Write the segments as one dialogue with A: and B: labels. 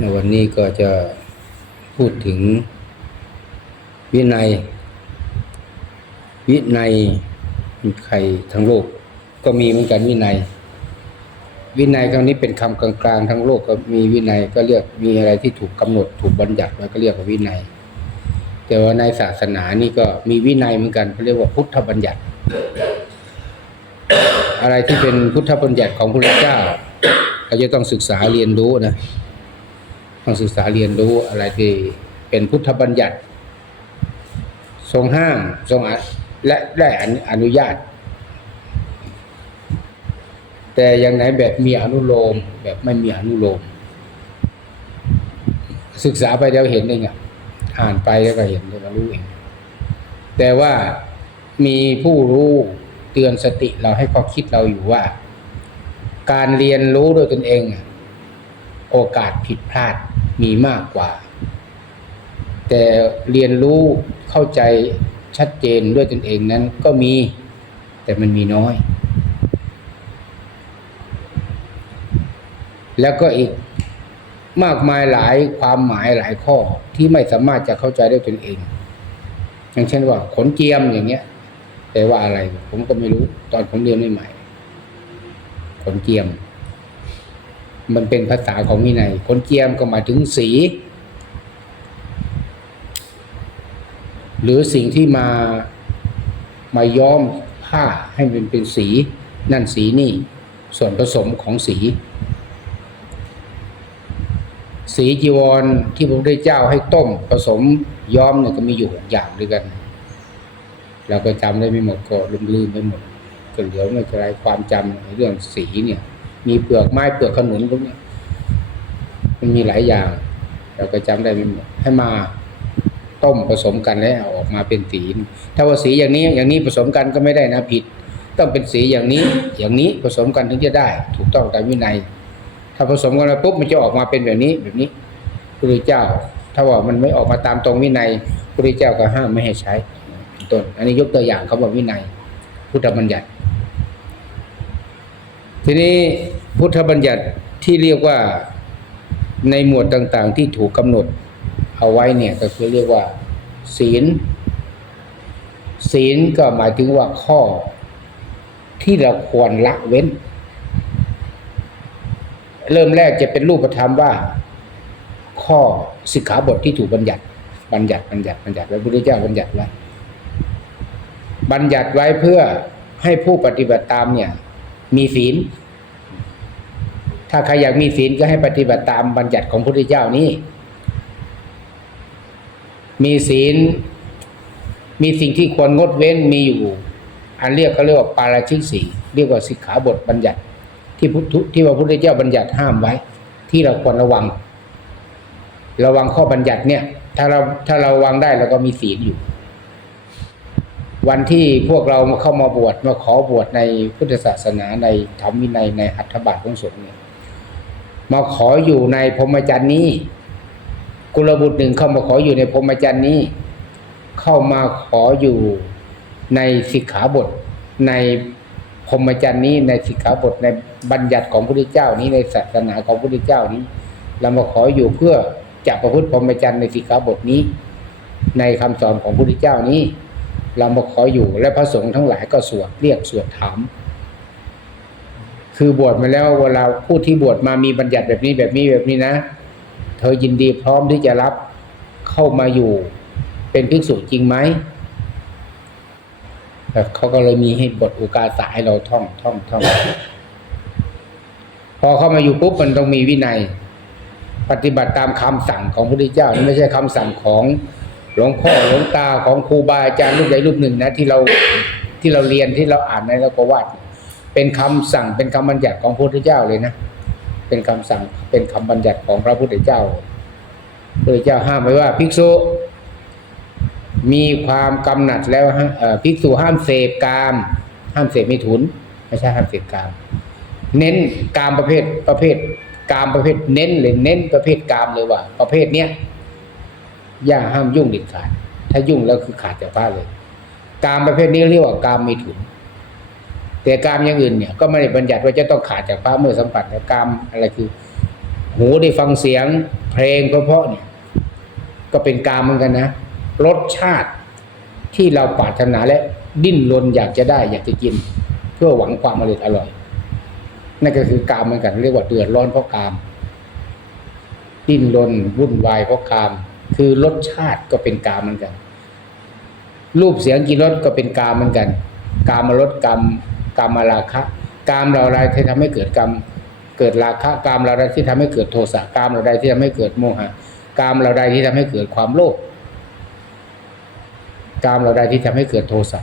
A: ในวันนี้ก็จะพูดถึง วินัย วินัยใครทั้งโลก ก็มีเหมือนกันวินัย วินัยคำนี้เป็นคำกลางๆทั้งโลกก็มีวินัยก็เรียกมีอะไรที่ถูกกำหนดถูกบัญญัติไว้ก็เรียกว่าวินัย แต่ว่าในศาสนานี่ก็มีวินัยเหมือนกันเขาเรียกว่าพุทธบัญญัติ อะไรที่เป็นพุทธบัญญัติของพระพุทธเจ้าเราจะต้องศึกษาเรียนรู้นะ ต้องศึกษาเรียนรู้อะไรที่เป็นพุทธบัญญัติ ทรงห้ามทรงอและได้อนุญาต แต่อย่างไหนแบบมีอนุโลม แบบไม่มีอนุโลม ศึกษาไปแล้วเห็นเองอ่านไปแล้วก็เห็นแล้วก็รู้เองแต่ว่ามีผู้รู้เตือนสติเราให้ข้อคิดเราอยู่ว่า การเรียนรู้โดยตนเอง โอกาสผิดพลาด มีมากกว่า แต่เรียนรู้เข้าใจชัดเจนด้วยตนเองนั้นก็มี แต่มันมีน้อย แล้วก็อีกมากมายหลายความหมายหลายข้อที่ไม่สามารถจะเข้าใจได้ตนเอง อย่างเช่นว่า ขนเจียมอย่างเงี้ยแปลว่าอะไร ผมก็ไม่รู้ตอนผมเรียนใหม่ๆขนเจียม มันเป็นภาษาของวินัยขนเจียมก็หมายถึงสี หรือสิ่งที่มามาย้อมผ้าให้มันเป็นสี นั่นสีนี่ส่วนผสมของสี สีจีวรที่พระพุทธเจ้าให้ต้มผสมย้อมเนี่ยก็มีอยู่หกอย่างด้วยกันเราก็จำได้ไม่หมดก็ลืมๆไปหมดก็เหลือไม่เป็นไรความจำในเรื่องสีเนี่ย มีเปลือกไม้เปลือกขนุนพวกนี้มันมีหลายอย่าง เราก็จำได้ไม่หมดให้มาต้มผสมกันแล้วอออกมาเป็นสีถ้าว่าสีอย่างนี้อย่างนี้ผสมกันก็ไม่ได้นะผิด ต้องเป็นสีอย่างนี้ อย่างนี้ผสมกันถึงจะได้ ถูกต้องตามวินัย ถ้าผสมกันแล้วปุ๊บมันจะออกมาเป็นแบบนี้แบบนี้พระพุทธเจ้า ถ้าว่ามันไม่ออกมาตามตรงวินัยพระพุทธเจ้าก็ห้ามไม่ให้ใช้เป็นต้น อันนี้ยกตัวอย่างเขาบอกวินัย พุทธบัญญัติ ทีนี้พุทธบัญญัติที่เรียกว่าในหมวดต่างๆ ที่ถูกกำหนดเอาไว้เนี่ยก็คือเรียกว่า ศีล ศีลก็หมายถึงว่าข้อ ที่เราควรละเว้น เริ่มแรกจะเป็นรูปธรรมว่า ข้อสิกขาบทที่ถูกบัญญัติ บัญญัติบัญญัติบัญญัติไว้พระพุทธเจ้าบัญญัติไว้บัญญัติไว้เพื่อให้ผู้ปฏิบัติตามเนี่ย มีศีล ถ้าใครอยากมีศีลก็ให้ปฏิบัติตามบัญญัติของพระพุทธเจ้านี้ มีศีล มีสิ่งที่ควรงดเว้นมีอยู่ อันเรียกเขาเรียกว่าปาราชิกสีเรียกว่าสิกขาบทบัญญัติ ที่พุทธที่พระพุทธเจ้าบัญญัติห้ามไว้ ที่เราควรระวัง ระวังข้อบัญญัติเนี่ย ถ้าเราถ้าเราวางได้เราก็มีศีลอยู่ วันที่พวกเราเข้ามาบวชมาขอบวชในพุทธศาสนาในธรรมวินัยในอัฏฐบาทของสงฆ์เนี่ยมาขออยู่ในพรหมจรรย์นี้ กุลบุตรหนึ่งเข้ามาขออยู่ในพรหมจรรย์นี้ เข้ามาขออยู่ในสิกขาบทในพรหมจรรย์นี้ในสิกขาบทในบัญญัติของพระพุทธเจ้านี้ในศาสนาของพระพุทธเจ้านี้ เรามาขออยู่เพื่อจะประพฤติพรหมจรรย์ในสิกขาบทนี้ ในคำสอนของพระพุทธเจ้านี้ เรามาขออยู่และพระสงฆ์ทั้งหลายก็สวดเรียกสวดถาม คือบวชมาแล้วเวลาผู้ที่บวชมามีบัญญัติแบบนี้แบบนี้แบบนี้นะ เธอยินดีพร้อมที่จะรับเข้ามาอยู่เป็นภิกษุจริงไหมแบบเขาก็เลยมีให้บทอุกาสาให้เราท่องท่องท่องพอเข้ามาอยู่ปุ๊บมันต้องมีวินัย ปฏิบัติตามคำสั่งของพระพุทธเจ้านี่ไม่ใช่คำสั่งของ ลวงพ่อหลวงตาของครูบาอาจารย์รูปใดรูปหนึ่งนะที่เราที่เราเรียนที่เราอ่านในแล้วก็วาดเป็นคำสั่งเป็นคำบัญญัติของพระพุทธเจ้าเลยนะเป็นคำสั่งเป็นคำบัญญัติของพระพุทธเจ้าพระพุทธเจ้าห้ามไว้ว่าภิกษุมีความกำหนัดแล้วภิกษุห้ามเสพกาม ห้ามเสพมิถุน ไม่ใช่ห้ามเสพกาม เน้นกามประเภทประเภทกามประเภทเน้นเลยเน้นประเภทกามเลยว่า ประเภทเนี้ย ย่าห้ามยุ่งเด็ดขาด ถ้ายุ่งแล้วคือขาดจากบ้าเลย กามประเภทนี้เรียกว่ากามมิถุน แต่กามอย่างอื่นเนี่ย ก็ไม่ได้บัญญัติว่าจะต้องขาดจากพระเมื่อสัมผัสแต่กามอะไรคือ หูได้ฟังเสียงเพลงเพราะๆเนี่ย ก็เป็นกามเหมือนกันนะรสชาติที่เราปรารถนาและดิ้นรนอยากจะได้อยากจะกิน เพื่อหวังความอร่อยอร่อยนั่นก็คือกามเหมือนกัน เรียกว่าเดือดร้อนเพราะกาม ดิ้นรนวุ่นวายเพราะกาม คือรสชาติก็เป็นกามเหมือนกัน รูปเสียงกินรสก็เป็นกามเหมือนกัน กามารสกรรมกามราคะ กามเราอะไรที่ทำให้เกิดกรรมเกิดราคะกามเราใดที่ทำให้เกิดโทสะกามเราใดที่ทำให้เกิดโมหะกามเราใดที่ทำให้เกิดความโลภกามเราใดที่ทำให้เกิดโทสะ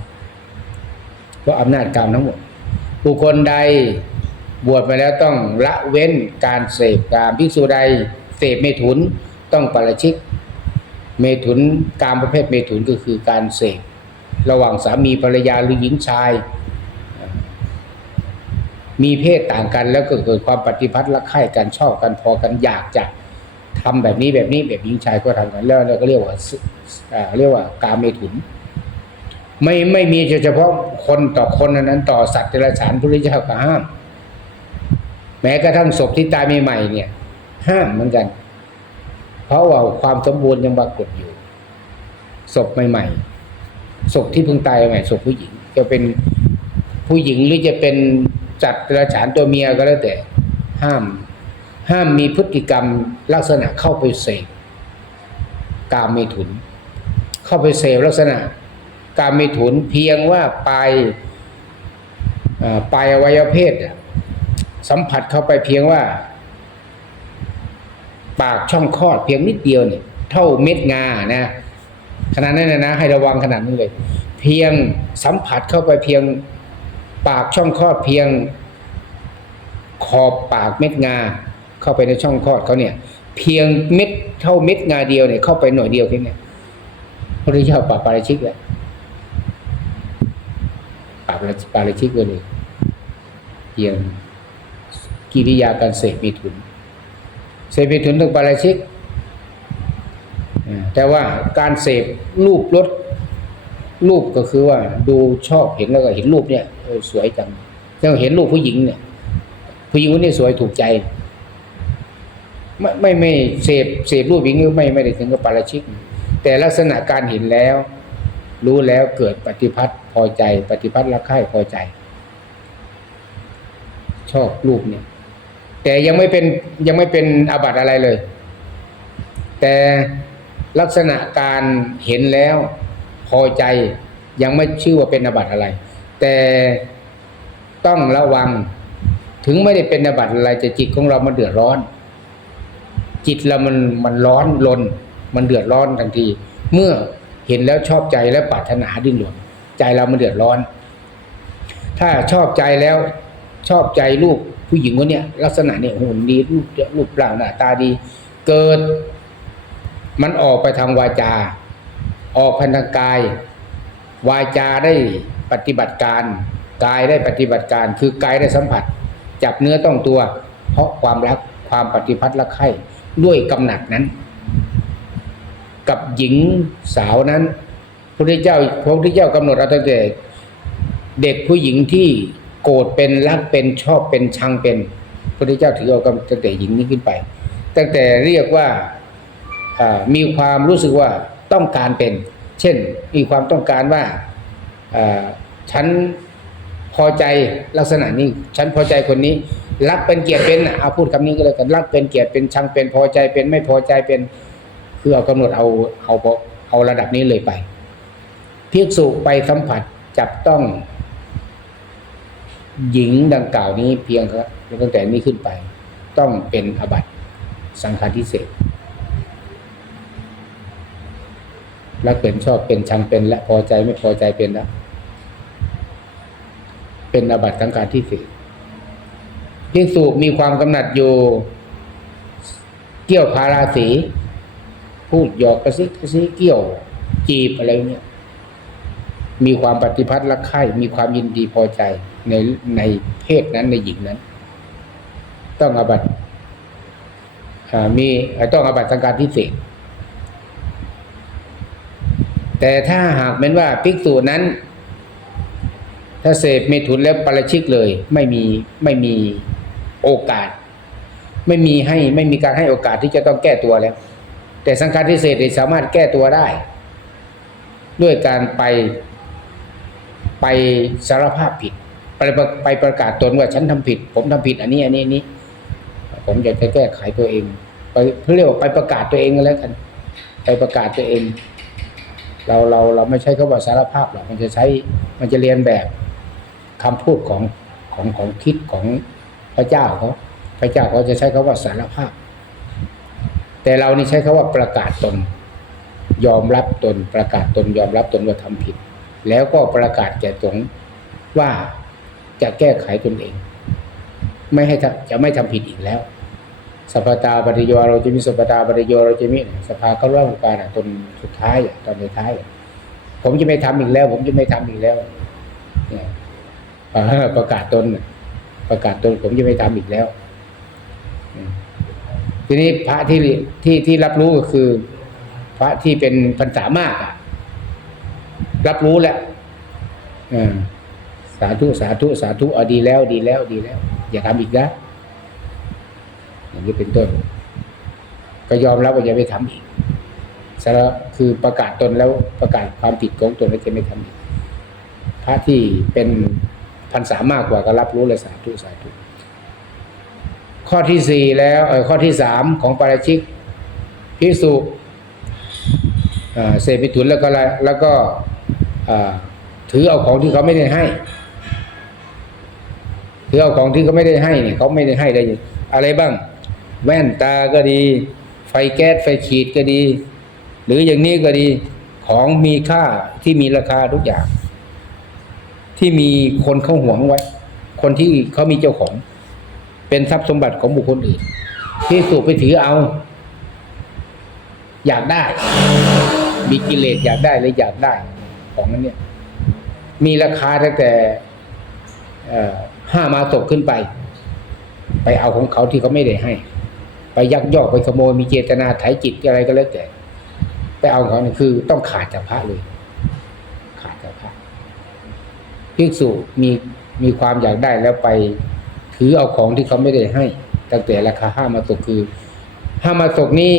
A: เพราะอำนาจกามทั้งหมดบุคคลใดบวชมาแล้วต้องละเว้นการเสพกามภิกษุใดเสพเมถุนต้องปาราชิก เมถุนกามประเภทเมถุนก็คือการเสพระหว่างสามีภรรยาหรือหญิงชาย มีเพศต่างกันแล้วก็เกิดความปฏิพัทธ์รักใคร่กันชอบกันพอกันอยากจะทำแบบนี้แบบนี้แบบหญิงชายก็ทำกันแล้วเราก็เรียกว่าเรียกว่ากามเมถุน ไม่ไม่มีเฉพาะคนต่อคนนั้น ต่อสัตว์เดรัจฉานพระพุทธเจ้าก็ห้าม แม้กระทั่งศพที่ตายใหม่ๆเนี่ย ห้ามเหมือนกัน เพราะว่าความสมบูรณ์ยังปรากฏอยู่ศพใหม่ๆศพที่เพิ่งตายใหม่ศพผู้หญิง จะเป็นผู้หญิงหรือจะเป็นจัดเดรัจฉานตัวเมียก็แล้วแต่ ห้าม ห้ามมีพฤติกรรมลักษณะเข้าไปเสพกามเมถุน เข้าไปเสพลักษณะการมีถุนเพียงว่าปลายปลายอวัยวเพศสัมผัสเข้าไปเพียงว่า ปากช่องคลอดเพียงนิดเดียวเนี่ยเท่าเม็ดงานะขนาดนั้นนะนะให้ระวังขนาดนั้นเลย เพียงสัมผัสเข้าไปเพียงปากช่องคลอดเพียง ขอบปากเม็ดงา เข้าไปในช่องคลอดเขาเนี่ย เพียงเม็ดเท่าเม็ดงาเดียวเนี่ยเข้าไปหน่อยเดียวแค่เนี้ยพระเจ้าปราบปาราชิกเลยปราบปาราชิกเลยเพียงกิริยาการเสพมีทุน เสพมีทุนต้องปาราชิก แต่ว่าการเสพรูปรสรูปก็คือว่าดูชอบเห็นแล้วก็เห็นรูปเนี่ยสวยจังแล้วเห็นรูปผู้หญิงเนี่ยผู้หญิงคนนี้สวยถูกใจ ไม่ไม่ไม่เสพเสพรูปหญิงไม่ไม่ได้ถึงกับปาราชิก แต่ลักษณะการเห็นแล้ว รู้แล้วเกิดปฏิพัทธ์พอใจ ปฏิพัทธ์รักใคร่พอใจ ชอบรูปเนี่ย แต่ยังไม่เป็นยังไม่เป็นอาบัติอะไรเลย แต่ลักษณะการเห็นแล้วพอใจยังไม่ชื่อว่าเป็นอาบัติอะไร แต่ต้องระวังถึงไม่ได้เป็นอาบัติอะไรแต่จิตของเรามันเดือดร้อน จิตเรามันมันร้อนลน มันเดือดร้อนทันที เมื่อเห็นแล้วชอบใจและปรารถนาดิ้นรนใจเรามันเดือดร้อน ถ้าชอบใจแล้ว ชอบใจรูปผู้หญิงคนเนี้ยลักษณะเนี่ยหุ่นดีรูปรูปร่างหน้าตาดี เกิด มันออกไปทางวาจา ออกพันทางกาย วาจาได้ปฏิบัติการกายได้ปฏิบัติการ คือกายได้สัมผัส จับเนื้อต้องตัว เพราะความรักความปฏิพัทธ์รักใคร่ด้วยกำหนัดนั้น กับหญิงสาวนั้นพระพุทธเจ้าพระพุทธเจ้ากำหนดเอาตั้งแต่เด็กผู้หญิงที่ โกรธเป็นรักเป็นชอบเป็นชังเป็นพระพุทธเจ้าถือเอาตั้งแต่หญิงนี้ขึ้นไป ตั้งแต่เรียกว่ามีความรู้สึกว่าต้องการเป็น เช่นมีความต้องการว่าฉันพอใจลักษณะนี้ฉันพอใจคนนี้ รักเป็นเกลียดเป็นเอาพูดคำนี้ก็แล้วกันรักเป็นเกลียดเป็นชังเป็นพอใจเป็นไม่พอใจเป็นคือเอากำหนดเอาเอาเอาระดับนี้เลยไปภิกษุไปสัมผัสจับต้อง หญิงดังกล่าวนี้เพียงครับตั้งแต่นี้ขึ้นไป ต้องเป็นอบัติสังฆาทิเศษรักเป็นชอบเป็นชังเป็นและพอใจไม่พอใจเป็นแล้วเป็นอบัติสังฆาทิเศษภิกษุมีความกำหนัดอยู่ เกี่ยวพาราสี พูดหยอกกระซิกกระซิเกี่ยว จีบอะไรเนี่ยมีความปฏิพัทธ์รักใคร่มีความยินดีพอใจ ในในเพศนั้นในหญิงนั้น ต้องอาบัตมีต้องอาบัตสังการพิเศษ แต่ถ้าหากเป็นว่าภิกษุนั้น ถ้าเสพเมถุนแล้วปราชิกเลย ไม่มีไม่มีโอกาส ไม่มีให้ไม่มีการให้โอกาสที่จะต้องแก้ตัวแล้ว แต่สังฆาทิเศษสามารถแก้ตัวได้ ด้วยการไปไปสารภาพผิด ไปไปประกาศตนว่าฉันทำผิด ผมทำผิด อันนี้ อันนี้นี้ ผมอยากจะแก้ไขตัวเอง ไปเรียกว่าไปประกาศตัวเองก็แล้วกัน ไปประกาศตัวเอง เราเราเราไม่ใช้คำว่าสารภาพหรอกมันจะใช้มันจะเรียนแบบคำพูดของของของคิดของพระเจ้าเขาพระเจ้าเขาจะใช้คำว่าสารภาพ แต่เรานี่ใช้คำว่าประกาศตน ยอมรับตน ประกาศตน ยอมรับตนว่าทำผิด แล้วก็ประกาศแก่ตนว่า จะแก้ไขตนเอง ไม่ให้จะไม่ทำผิดอีกแล้วสัพพตาปฏิโยเราจะมีสัพพตาปฏิโยเราจะมีสภาเข้าร่วมการอะตนสุดท้ายตอนในท้าย ผมจะไม่ทำอีกแล้ว ผมจะไม่ทำอีกแล้วประกาศตนประกาศตนผมจะไม่ทำอีกแล้ว ทีนี้พระที่ที่ที่รับรู้ก็คือ พระที่เป็นพรรษามากอะรับรู้แล้วเออ สาธุ สาธุ สาธุเอาดีแล้วดีแล้วดีแล้ว อย่าทำอีกนะอย่างนี้เป็นต้น ก็ยอมรับว่าจะไม่ทำอีกสาระคือประกาศตนแล้วประกาศความผิดของตนแล้วจะไม่ทำอีกพระที่เป็นพรรษามากกว่าก็รับรู้เลยสาธุสาธุข้อที่สี่แล้วเออข้อที่สามของปาราชิกพิสุเสพมิถุนแล้วก็แล้วก็ถือเอาของที่เขาไม่ได้ให้ ถือเอาของที่เขาไม่ได้ให้เนี่ยเขาไม่ได้ให้อะได้อะไรบ้าง แว่นตาก็ดี ไฟแก๊สไฟขีดก็ดี หรืออย่างนี้ก็ดีของมีค่าที่มีราคาทุกอย่าง ที่มีคนเขาหวงไว้ คนที่เขามีเจ้าของ เป็นทรัพย์สมบัติของบุคคลอื่น ที่สูบไปถือเอา อยากได้ มีกิเลสอยากได้เลยอยากได้ ของนั้นเนี่ย มีราคาตั้งแต่ ห้ามาตกขึ้นไป ไปเอาของเขาที่เขาไม่ได้ให้ ไปยักยอกไปขโมยมีเจตนาไถจิตอะไรก็แล้วแต่ ไปเอาของเขาเนี่ยคือต้องขาดจากพระเลย ขาดจากพระภิกษุมีมีความอยากได้แล้วไปถือเอาของที่เขาไม่ได้ให้ ตั้งแต่ราคาห้ามาตกคือห้ามาตกนี้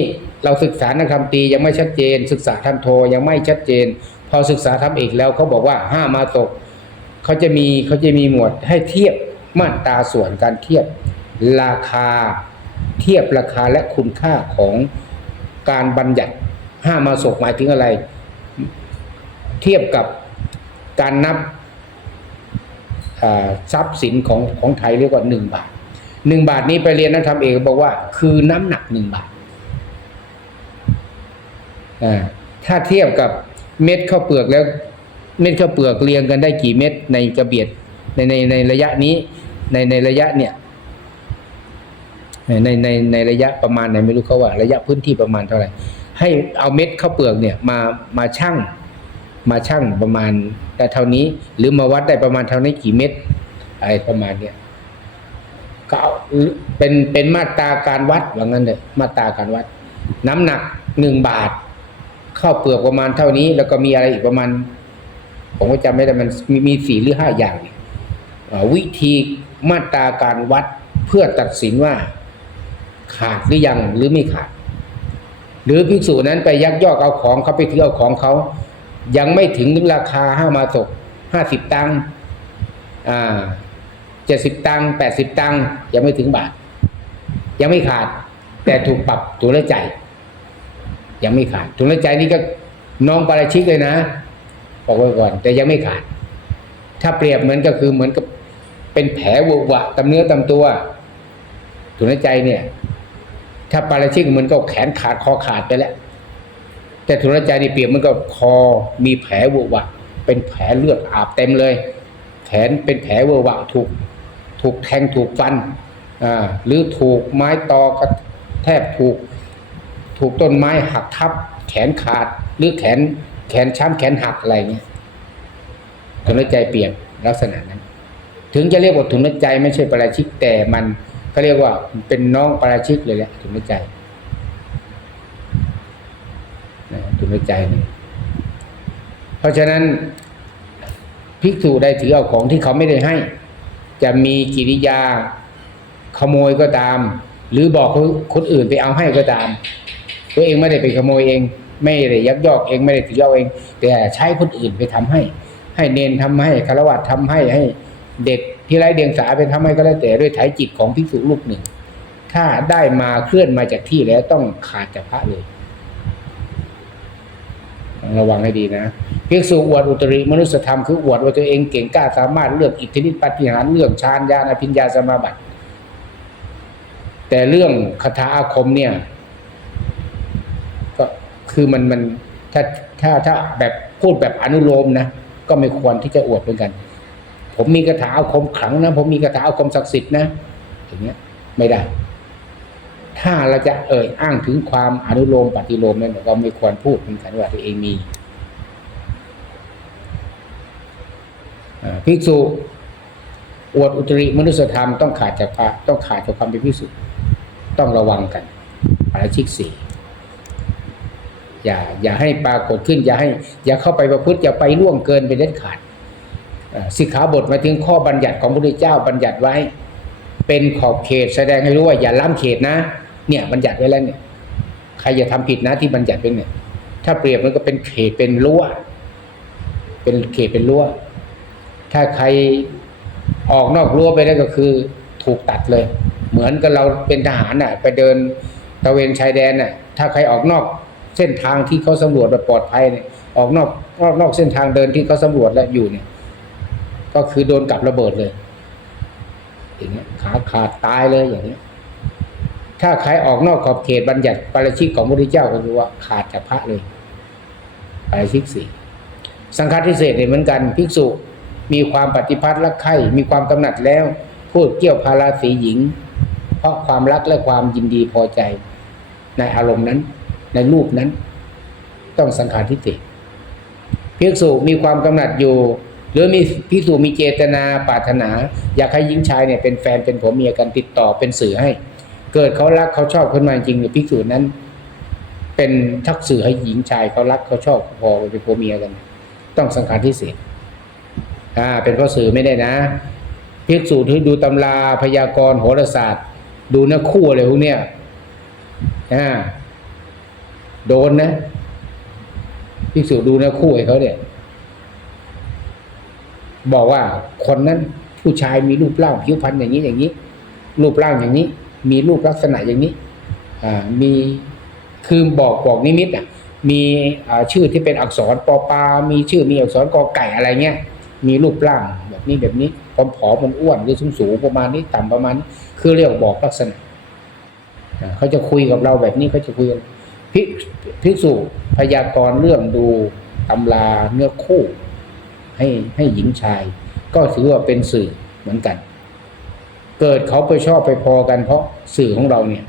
A: เราศึกษาในคำตียังไม่ชัดเจน ศึกษาธรรมโทยังไม่ชัดเจน พอศึกษาธรรมเอกแล้วเขาบอกว่าห้ามาตก เขาจะมีเขาจะมีหมวดให้เทียบมาตราส่วนการเทียบราคาเทียบราคาและคุณค่าของการบัญญัติห้ามาศกหมายถึงอะไร เทียบกับการนับทรัพย์สินของของไทยเรียกว่าหนึ่งบาทหนึ่งบาทนี้ไปเรียนนักธรรมเอกบอกว่า คือน้ำหนักหนึ่งบาทถ้าเทียบกับเม็ดข้าวเปลือกแล้ว เม็ดข้าวเปลือกเรียงกันได้กี่เม็ดในกระเบียดในในในระยะนี้ ในในระยะเนี่ย ในในในระยะประมาณไหนไม่รู้เขาว่า ระยะพื้นที่ประมาณเท่าไหร่ให้เอาเม็ดข้าวเปลือกเนี่ยมามาชั่งมาชั่งประมาณได้เท่านี้ หรือมาวัดได้ประมาณเท่านี้กี่เม็ดอะไรประมาณเนี้ยก็เอาเป็นเป็นมาตราการวัดว่างั้นเลยมาตราการวัด น้ำหนักหนึ่งบาทข้าวเปลือกประมาณเท่านี้ แล้วก็มีอะไรอีกประมาณ ผมก็จำไม่ได้มันมีมีสี่หรือห้าอย่างวิธีมาตราการวัดเพื่อตัดสินว่าขาดหรือยังหรือไม่ขาด หรือภิกษุนั้นไปยักยอกเอาของเขาไปถือเอาของเขายังไม่ถึงราคาห้ามาศกห้าสิบตังค์เจ็ดสิบตังค์แปดสิบตังค์ยังไม่ถึงบาท ยังไม่ขาด แต่ถูกปรับถุงละใจ ยังไม่ขาดถุงละใจนี่ก็น้องปาราชิกเลยนะ บอกไว้ก่อน แต่ยังไม่ขาด ถ้าเปรียบเหมือนก็คือเหมือนกับเป็นแผลวะหวะตามเนื้อตามตัวถุงละใจเนี่ย ถ้าปาราชิกเหมือนกับแขนขาดคอขาดไปแล้ว แต่ถุนใจนี่เปรียบมันก็คอมีแผลวะหวะเป็นแผลเลือดอาบเต็มเลย แขนเป็นแผลเวะหวะถูก ถูกแทงถูกฟันอ่าหรือถูกไม้ตอกระแทบถูก ถูกต้นไม้หักทับ แขนขาดหรือแขน แขนช้ำแขนหักอะไรเงี้ยถุนใจเปียบลักษณะนั้น ถึงจะเรียกว่าถุนใจไม่ใช่ปาราชิกแต่มันเขาเรียกว่าเป็นน้องปาราชิกเลยแหละถุนใจนะถุนใจนี่เพราะฉะนั้นภิกษุได้ถือเอาของที่เขาไม่ได้ให้ จะมีกิริยาขโมยก็ตาม หรือบอกคนอื่นไปเอาให้ก็ตาม ตัวเองไม่ได้ไปขโมยเอง ไม่ได้ยักยอกเองไม่ได้ถือยอกเอง แต่ใช้คนอื่นไปทำให้ ให้เนนทำให้คารวะทำให้ให้เด็กที่ไร้เดียงสาไปทำให้ก็แล้วแต่ด้วยไถจิตของภิกษุรูปหนึ่ง ถ้าได้มาเคลื่อนมาจากที่แล้วต้องขาดจากพระเลยระวังให้ดีนะภิกษุอวดอุตริมนุสธรรมคืออวดว่าตัวเองเก่งกล้าสามารถเลือกอิทธิฤทธิปฏิหารเรื่องฌานญาณอภิญญาสมาบัติ แต่เรื่องคาถาอาคมเนี่ย คือมันมันถ้าถ้าถ้าแบบพูดแบบอนุโลมนะก็ไม่ควรที่จะอวดเหมือนกัน ผมมีคาถาอาคมขลังนะผมมีคาถาอาคมศักดิ์สิทธิ์นะอย่างเงี้ยไม่ได้ ถ้าเราจะเอ่ยอ้างถึงความอนุโลมปฏิโลมนั้นก็ไม่ควรพูดเหมือนกันว่าตัวเองมีภิกษุอวดอุตริมนุสธรรมต้องขาดจากพระต้องขาดจากความเป็นภิกษุต้องระวังกันปาราชิกสี่ อย่าอย่าให้ปรากฏขึ้น อย่าให้ อย่าเข้าไปประพฤติอย่าไปล่วงเกินไปเด็ดขาดอ่าสิกขาบทมาถึงข้อบัญญัติของพระพุทธเจ้าบัญญัติไว้ เป็นขอบเขตแสดงให้รู้ว่าอย่าล้ำเขตนะ เนี่ยบัญญัติไว้แล้วเนี่ยใครอย่าทำผิดนะที่บัญญัติเป็นเนี่ยถ้าเปรียบมันก็เป็นเขตเป็นรั้วเป็นเขตเป็นรั้วถ้าใครออกนอกรั้วไปได้วก็คือถูกตัดเลย เหมือนกับเราเป็นทหารน่ะ ไปเดินตะเวนชายแดนน่ะ ถ้าใครออกนอก เส้นทางที่เขาสำรวจแบบปลอดภัยเนี่ยออกนอกนอกนอกเส้นทางเดินที่เขาสำรวจแล้วอยู่เนี่ย ก็คือโดนกับระเบิดเลยอย่างเงี้ยขาขาดตายเลยอย่างเงี้ยถ้าใครออกนอกขอบเขตบัญญัติปาราชิกของพระพุทธเจ้าก็คือว่าขาดจากพระเลยปาราชิกสี่สังฆาทิเศษเนี่ยเหมือนกันภิกษุมีความปฏิพัทธ์รักใคร่มีความกำหนัดแล้ว พูดเกี่ยวพาราสีหญิง เพราะความรักและความยินดีพอใจในอารมณ์นั้น ในรูปนั้น ต้องสังขารทิเศษภิกษุมีความกำหนัดอยู่ หรือมีภิกษุมีเจตนาปรารถนา อยากให้หญิงชายเนี่ยเป็นแฟนเป็นผัวเมียกันติดต่อเป็นสื่อให้ เกิดเขารักเขาชอบขึ้นมาจริงเนี่ยภิกษุนั้น เป็นทักสื่อให้หญิงชายเขารักเขาชอบพอเป็นผัวเมียกัน ต้องสังขารที่เศษอ่าเป็นเพราะสื่อไม่ได้นะภิกษุที่ดูตำราพยากรณ์โหราศาสตร์ ดูนื้อคู่อะไรพวกเนี้ยอ่า โดนนะภิกษุดูนื้อคู่ให้เขาเนี่ย บอกว่าคนนั้นผู้ชายมีรูปร่างผิวพรรณอย่างนี้อย่างนี้ รูปร่างอย่างนี้ มีรูปลักษณะอย่างนี้ อ่า มีคือบอกบอกนิมิตอะ มีอ่าชื่อที่เป็นอักษรปอปา มีชื่อมีอักษรกอไก่อะไรเงี้ยมีรูปร่างแบบนี้แบบนี้ผอมผอมมันอ้วนหรือสูงสูงประมาณนี้ต่ำประมาณนี้คือเรียกบอกลักษณะเขาจะคุยกับเราแบบนี้เขาจะคุยกันพิ ภิกษุพยากรณ์เรื่องดูตำราเนื้อคู่ ให้ให้หญิงชาย ก็ถือว่าเป็นสื่อเหมือนกัน เกิดเขาไปชอบไปพอกันเพราะสื่อของเราเนี่ย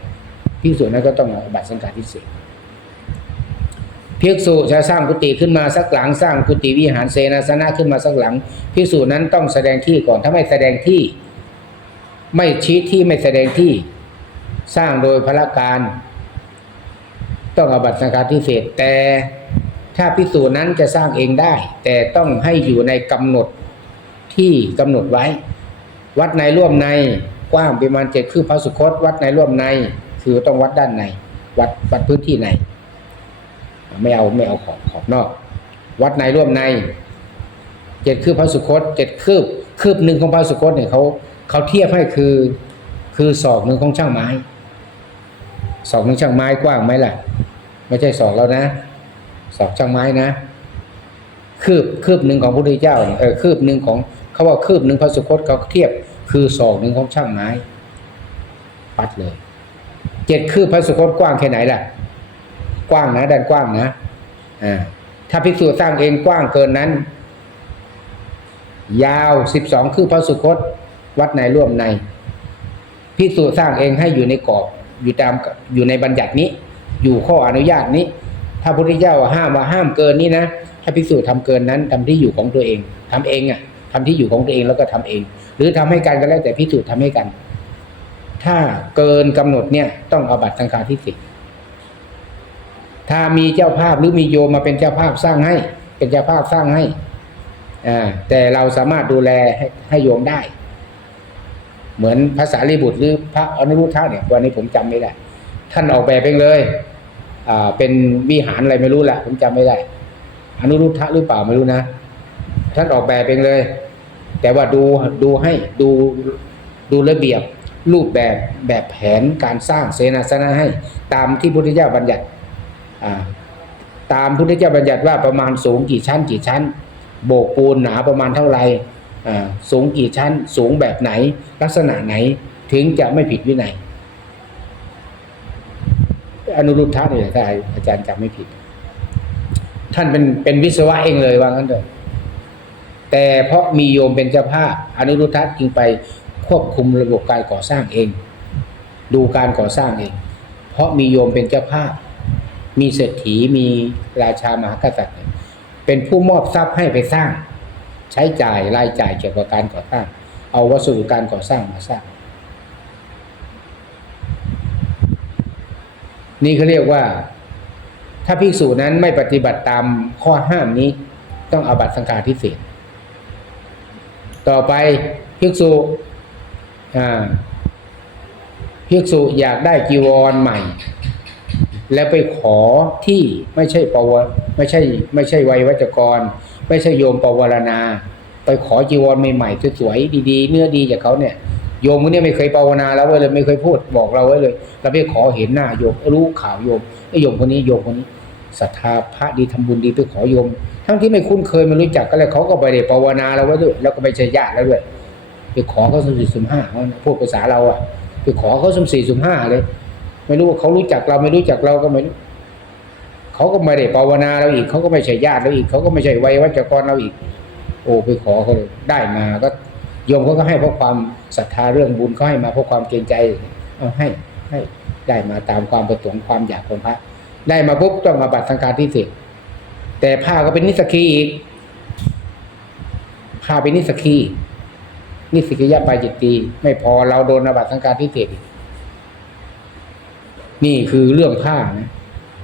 A: พิสูจน์นั้นก็ต้องเอาบัตรสังกัดที่เศษภิกษุจะสร้างกุฏิขึ้นมาสักหลังสร้างกุฏิวิหารเสนาสนะขึ้นมาสักหลังภิกษุนั้นต้องแสดงที่ก่อนถ้าไม่แสดงที่ ไม่ชี้ที่ไม่แสดงที่ สร้างโดยพละการ ต้องเอาบัตรสังกัดที่เศษแต่ถ้าภิกษุนั้นจะสร้างเองได้ แต่ต้องให้อยู่ในกำหนดที่กำหนดไว้ วัดในร่วมในกว้างประมาณเจ็ดคือพระสุคต วัดในร่วมในคือต้องวัดด้านใน วัดวัดพื้นที่ใน ไม่เอาไม่เอาขอบขอบนอก วัดในร่วมในเจ็ดคือพระสุคตเจ็ดคืบคืบหนึ่งของพระสุคตเนี่ยเขาเขาเทียบให้คือคือศอกหนึ่งของช่างไม้ ศอกนึงช่างไม้กว้างไหมล่ะ ไม่ใช่ศอกแล้วนะศอกช่างไม้นะ คืบคืบหนึ่งของพระพุทธเจ้าเนี่ยเออคืบหนึ่งของเขาว่าคืบหนึ่งพระสุคตเขาเทียบ คือศอกหนึ่งของช่างไม้ ปัดเลยเจ็ดคืบพระสุคตกว้างแค่ไหนล่ะ กว้างนะด้านกว้างนะอ่าถ้าภิกษุสร้างเองกว้างเกินนั้น ยาวสิบสองคือพระสุคตวัดในร่วมในภิกษุสร้างเองให้อยู่ในกรอบ อยู่ตามอยู่ในบัญญัตินี้ อยู่ข้ออนุญาตนี้ ถ้าพระพุทธเจ้าห้ามว่าห้ามเกินนี้นะถ้าภิกษุทำเกินนั้นทำที่อยู่ของตัวเองทำเองอะทำที่อยู่ของตัวเองแล้วก็ทำเอง หรือทำให้กันก็แล้วแต่ภิกษุทำให้กัน ถ้าเกินกำหนดเนี่ย ต้องเอาบัตรสังฆาทิเศษถ้ามีเจ้าภาพหรือมีโยมมาเป็นเจ้าภาพสร้างให้ เป็นเจ้าภาพสร้างให้อ่าแต่เราสามารถดูแลให้ให้โยมได้ เหมือนภาษาลีบุตรหรือพระอนุรุทธะเนี่ยวันนี้ผมจำไม่ได้ท่านออกแบบเองเลยอ่าเป็นวิหารอะไรไม่รู้แหละผมจำไม่ได้ อนุรุทธะหรือเปล่าไม่รู้นะ ท่านออกแบบเองเลย แต่ว่าดูดูให้ดูดูระเบียบรูปแบบแบบแผนการสร้างเสนาสนะให้ ตามที่พุทธเจ้าบัญญัติอ่าตามพุทธเจ้าบัญญัติว่าประมาณสูงกี่ชั้นกี่ชั้น โบกปูนหนาประมาณเท่าไหร่ สูงกี่ชั้น สูงแบบไหน ลักษณะไหนถึงจะไม่ผิดวินัยอนุรุทธะเนี่ยถ้าอาจารย์จำไม่ผิด ท่านเป็นเป็นวิศวะเองเลยว่างั้นเถอะแต่เพราะมีโยมเป็นเจ้าภาพอนุรุทธะจึงไปควบคุมระบบการก่อสร้างเอง ดูการก่อสร้างเอง เพราะมีโยมเป็นเจ้าภาพ มีเศรษฐีมีราชามหากษัตริย์ เป็นผู้มอบทรัพย์ให้ไปสร้าง ใช้จ่ายรายจ่ายเกี่ยวกับการก่อสร้าง เอาวัสดุการก่อสร้างมาสร้าง นี่เขาเรียกว่า ถ้าภิกษุนั้นไม่ปฏิบัติตามข้อห้ามนี้ ต้องอาบัตสังฆาทิเศษต่อไปภิกษุอ่าภิกษุอยากได้จีวรใหม่ แล้วไปขอที่ไม่ใช่ปวไม่ใช่ไม่ใช่ไวยวัจกร ไม่ใช่โยมปวารณา ไปขอจีวรใหม่ๆสวยๆดีๆ เนื้อดีจากเขาเนี่ยโยมคนนี้ไม่เคยภาวนาแล้วไว้เลยไม่เคยพูดบอกเราไว้เลย เราไปขอเห็นหน้าโยมรู้ข่าวโยมไอ้โยมคนนี้โยมคนนี้ศรัทธาพระดีทำบุญดีไปขอโยม ทั้งที่ไม่คุ้นเคยไม่รู้จักก็เลยเขาก็ไปได้ภาวนาเราไว้ด้วยแล้วก็ไม่ใช่ญาติแล้วด้วยไปขอเขาสุ่มสี่สุ่มห้าเขาพูดภาษาเราอะไปขอเขาสุ่มสี่สุ่มห้าเลย ไม่รู้ว่าเขารู้จักเราไม่รู้จักเราก็ไม่รู้ เขาก็ไม่ได้ภาวนาเราอีกเขาก็ไม่ใช่ญาติเราอีกเขาก็ไม่ใช่วัยวัจกรเราอีก โอ้ไปขอเขาได้มาก็โยมเขาก็ให้เพราะความศรัทธาเรื่องบุญเขาให้มาเพราะความเกรงใจเอาให้ให้ได้มาตามความประสงค์ความอยากของพระ ได้มาปุ๊บต้องมาบัตรสังฆาทิเศษแต่ผ้าก็เป็นนิสกีอีกผ้าเป็นนิสกีนิสกิยะปาจิตตีไม่พอเราโดนอาบัตสังฆาทิเศษนี่คือเรื่องผ้านะ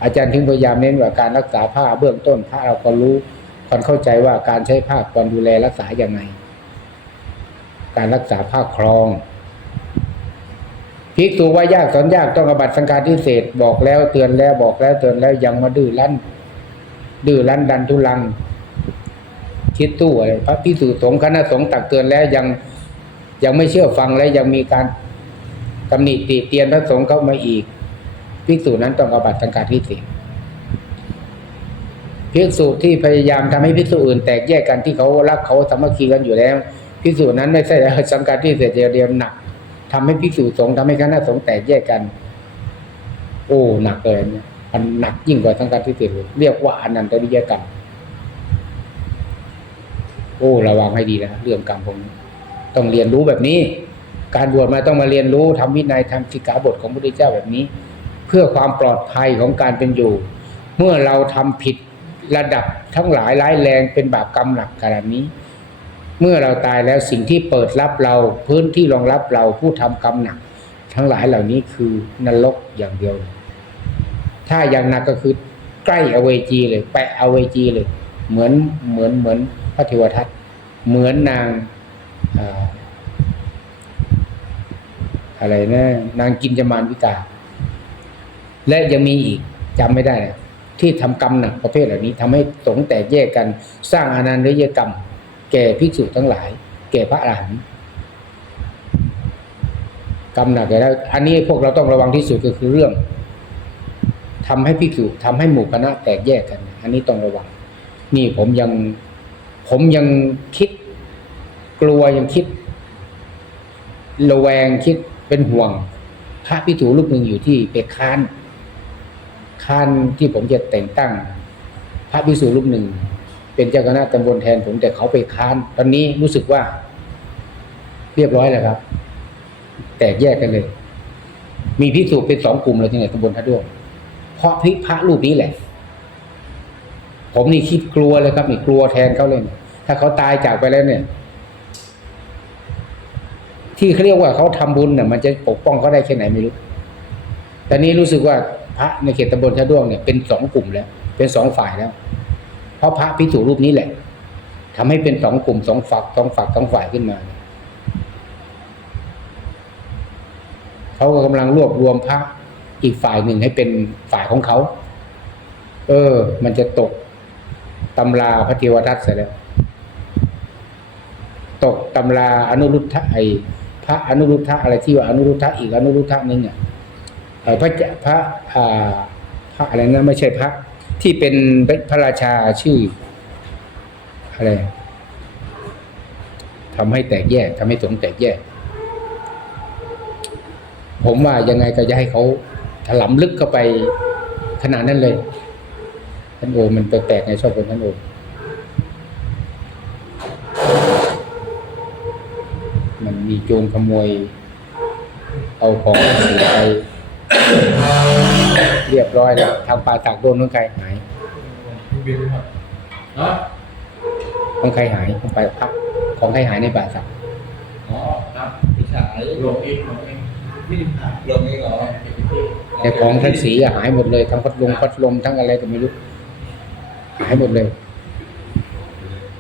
A: อาจารย์ถึงพยายามเน้นว่าการรักษาผ้าเบื้องต้นพระเราก็รู้ควรเข้าใจว่าการใช้ผ้าควรดูแลรักษาอย่างไรการรักษาผ้าครองภิกษุว่ายากสอนยากต้องอบัตสังฆารทิเศษบอกแล้วเตือนแล้วบอกแล้วเตือนแล้วยังมาดื้อรั้น ดื้อรั้นดันทุลัง คิดตู้อะไรพระภิกษุสงฆ์คณะสงฆ์ตักเตือนแล้วยังยังไม่เชื่อฟังและยังมีการตำหนิติเตียนพระสงฆ์เข้ามาอีก ภิกษุนั้นต้องอาบัตสังฆาทิเศษภิกษุที่พยายามทำให้ภิกษุอื่นแตกแยกกันที่เขารักเขาสามัคคีกันอยู่แล้วภิกษุนั้นไม่ใช่สังฆาทิเศษเดียวหนักทำให้ภิกษุสงฆ์ทำให้คณะสงฆ์แตกแยกกัน โอ้หนักเลยนี่ยมันหนักยิ่งกว่าสังฆาทิเศษเลยเรียกว่าอนันตริยกรรมโอ้ระวังให้ดีนะเรื่องกรรมพวกนี้ต้องเรียนรู้แบบนี้ การบวชมาต้องมาเรียนรู้ทำวินัยทำสิกขาบทของพระพุทธเจ้าแบบนี้ เพื่อความปลอดภัยของการเป็นอยู่ เมื่อเราทำผิดระดับทั้งหลายร้ายแรงเป็นบาปกรรมหนักขนาดนี้ เมื่อเราตายแล้วสิ่งที่เปิดรับเราพื้นที่รองรับเราผู้ทำกรรมหนัก ทั้งหลายเหล่านี้คือนรกอย่างเดียว ถ้าอย่างหนักก็คือใกล้อเวจีเลย แปะอเวจีเลย เหมือนเหมือนเหมือนพระเทวทัตเหมือนนางอาอะไรนะนางกินจมานวิกา และยังมีอีกจำไม่ได้นะที่ทำกรรมหนักประเภทเหล่านี้ทำให้สงแตกแยกกันสร้างอนันตริยกรรม แก่ภิกษุทั้งหลาย แก่พระอรหันต์กรรมหนักแล้วอันนี้พวกเราต้องระวังที่สุดก็คือเรื่องทำให้ภิกษุทำให้หมู่คณะแตกแยกกัน อันนี้ต้องระวัง นี่ผมยังผมยังคิดกลัวยังคิดระแวงคิดเป็นห่วงพระพิถูรูปหนึ่งอยู่ที่ไปค้าน ค้านที่ผมจะแต่งตั้ง พระพิสูรูปหนึ่ง เป็นเจ้าคณะตำบลแทนผมแต่เขาไปค้าน ตอนนี้รู้สึกว่า เรียบร้อยแล้วครับ แตกแยกกันเลย มีพิสูจเป็นสองกลุ่มเลยที่ไหนตำบลท่าด้วงเพราะพิพระรูปนี้แหละ ผมนี่คิดกลัวเลยครับนี่กลัวแทนเขาเลยถ้าเขาตายจากไปแล้วเนี่ย ที่เขาเรียกว่าเขาทำบุญน่ะมันจะปกป้องเขาได้แค่ไหนไม่รู้แต่นี้รู้สึกว่า พระในเขตตำบลชะด้วงเนี่ยเป็นสองกลุ่มแล้ว เป็นสองฝ่ายแล้ว เพราะพระพิสูรูปนี้แหละทำให้เป็นสองกลุ่มสองฝักสองฝักสองฝ่ายขึ้นมาเขาก็กำลังรวบรวมพระอีกฝ่ายหนึ่งให้เป็นฝ่ายของเขา เออ มันจะตกตำราพระเทวทัตเสร็จแล้ว ตกตำราอนุรุทธะไอพระอนุรุทธะอะไรที่ว่าอนุรุทธะอีกอนุรุทธะนึงเนี่ย พระเจพระอ่าพระอะไรนะไม่ใช่พระที่เป็นพระราชาชื่ออะไรทำให้แตกแยกทำให้สงแตกแยก ผมว่ายังไงก็จะให้เขาถลำลึกเข้าไปขนาดนั้นเลยท่านโอมมันแปลกๆไงชอบคนท่านโอมมันมีโจรขโมย เอาของไป เรียบร้อยแล้วทางป่าตากโดนของใครหายพี่บินครับเนาะของใครหายของไปพักของใครหายในป่าสักอ๋อครับพี่ชายลงเองลงเองพี่ลงเองเหรอแต่ของท่านสีอะหายหมดเลยทั้งพัดลมพัดลมทั้งอะไรก็ไม่รู้หายหมดเลย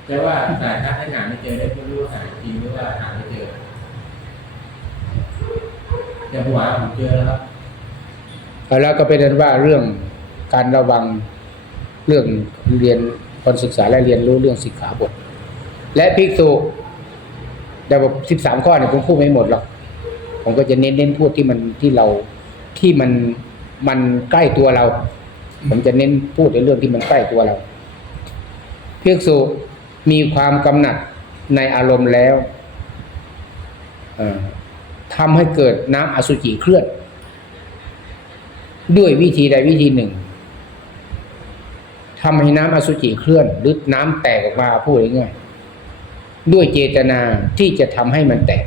A: แต่ว่าสายถ้าให้หาไม่เจอได้ไม่รู้ว่าหาจริงหรือว่าหาไม่เจอแต่หัวผมเจอแล้วครับ แล้วก็เป็นนั้นว่าเรื่องการระวังเรื่องเรียนคนศึกษาและเรียนรู้เรื่องสิกขาบท และภิกษุแต่แบบสิบสามข้อเนี่ยผมพูดไม่หมดหรอกผมก็จะเน้นเน้นพูดที่มันที่เราที่มันมันใกล้ตัวเรา ผมจะเน้นพูดในเรื่องที่มันใกล้ตัวเราภิกษุมีความกำหนัดในอารมณ์แล้วทำให้เกิดน้ำอสุจิเคลื่อน ด้วยวิธีใดวิธีหนึ่งทำให้น้ำอสุจิเคลื่อน หรือน้ำแตกออกมาพูดง่ายๆด้วยเจตนาที่จะทำให้มันแตก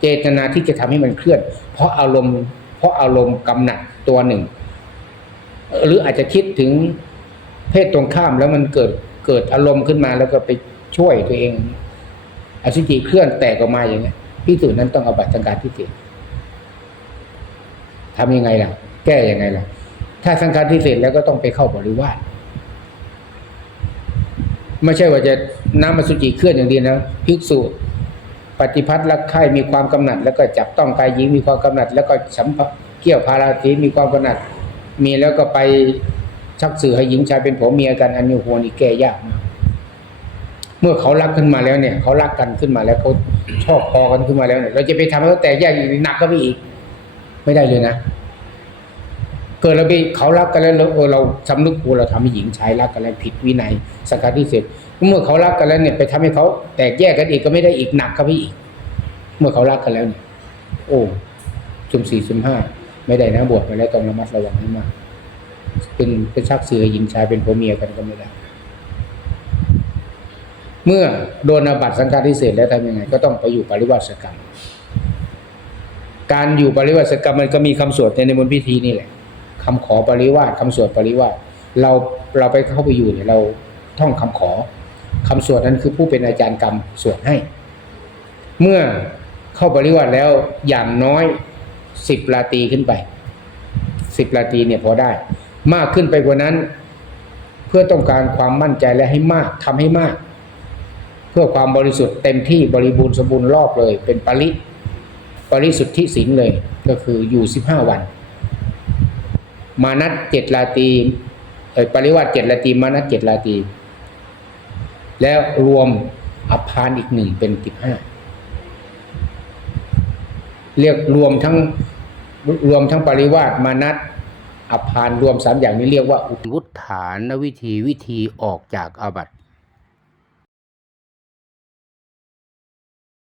A: เจตนาที่จะทำให้มันเคลื่อน เพราะอารมณ์ เพราะอารมณ์กำหนัดตัวหนึ่ง หรืออาจจะคิดถึงเพศตรงข้ามแล้วมันเกิดเกิดอารมณ์ขึ้นมาแล้วก็ไปช่วยตัวเอง อสุจิเคลื่อนแตกออกมาอย่างเงี้พิสูจน์นั้นต้องเอาบัตรสังการที่เิทำยังไงล่ะ แก้ยังไงล่ะ ถ้าสังฆารที่เสร็จแล้วก็ต้องไปเข้าบริวารไม่ใช่ว่าจะน้ำมสุจิเคลื่อนอย่างเดียวนะภิกษุปฏิพัทธ์รักใคร่มีความกำหนัด แล้วก็จับต้องกายหญิงมีความกำหนัด แล้วก็สัมผัสเกี่ยวพาราทีมีความกำหนัด มีแล้วก็ไปชักสื่อให้หญิงชายเป็นผัวเมียกันอันนี้โหนี่แก้ยากมากเมื่อเขารักขึ้นมาแล้วเนี่ย เขารักกันขึ้นมาแล้วเขาชอบพอกันขึ้นมาแล้วเนี่ยเราจะไปทำให้เขาแตกแยกอีกหนักก็ไปอีก ไม่ได้เลยนะ เกิดเราไปเขารักกันแล้วเราเออเราสำนึกกลัวเราทำให้หญิงชายรักกันแล้วผิดวินัยสังฆาทิเสร็จเมื่อเขารักกันแล้วเนี่ยไปทำให้เขาแตกแยกกันอีกก็ไม่ได้อีกหนักก็ไปอีก เมื่อเขารักกันแล้วเนี่ยโอ้จุมสี่จุมห้าไม่ได้นะบวชไปแล้วต้องระมัดระวังให้มากเป็นเป็นชักเสือหญิงชายเป็นผัวเมียกันก็ไม่ได้เมื่อโดนอาบัติสังฆาทิเศษแล้วทำยังไง ก็ต้องไปอยู่ปริวาสกรรม การอยู่ปริวาสกรรมมันก็มีคำสวดในในมนต์พิธีนี่แหละ คำขอปริวาสคำสวดปริวาสเราเราไปเข้าไปอยู่เนี่ยเราท่องคำขอคำสวดนั้นคือผู้เป็นอาจารย์กรรมสวดให้ เมื่อเข้าปริวาสแล้วอย่างน้อยสิบราตีขึ้นไปสิบราตีเนี่ยพอได้ มากขึ้นไปกว่านั้น เพื่อต้องการความมั่นใจและให้มากทำให้มาก เพื่อความบริสุทธิ์เต็มที่บริบูรณ์สมบูรณ์รอบเลย เป็นปริปริสุทธิศีลเลยก็คืออยู่สิบห้าวัน มานัดเจ็ดลาตีเอปริวาสเจ็ดลาตีมานัดเจ็ดลาตี แล้วรวมอภานอีกหนึ่งเป็นสิบห้าเรียกรวมทั้งรวมทั้งปริวาสมานัดอภานรวมสามอย่างนี้เรียกว่าอุวุฒฐานวิธีวิธีออกจากอาบัติ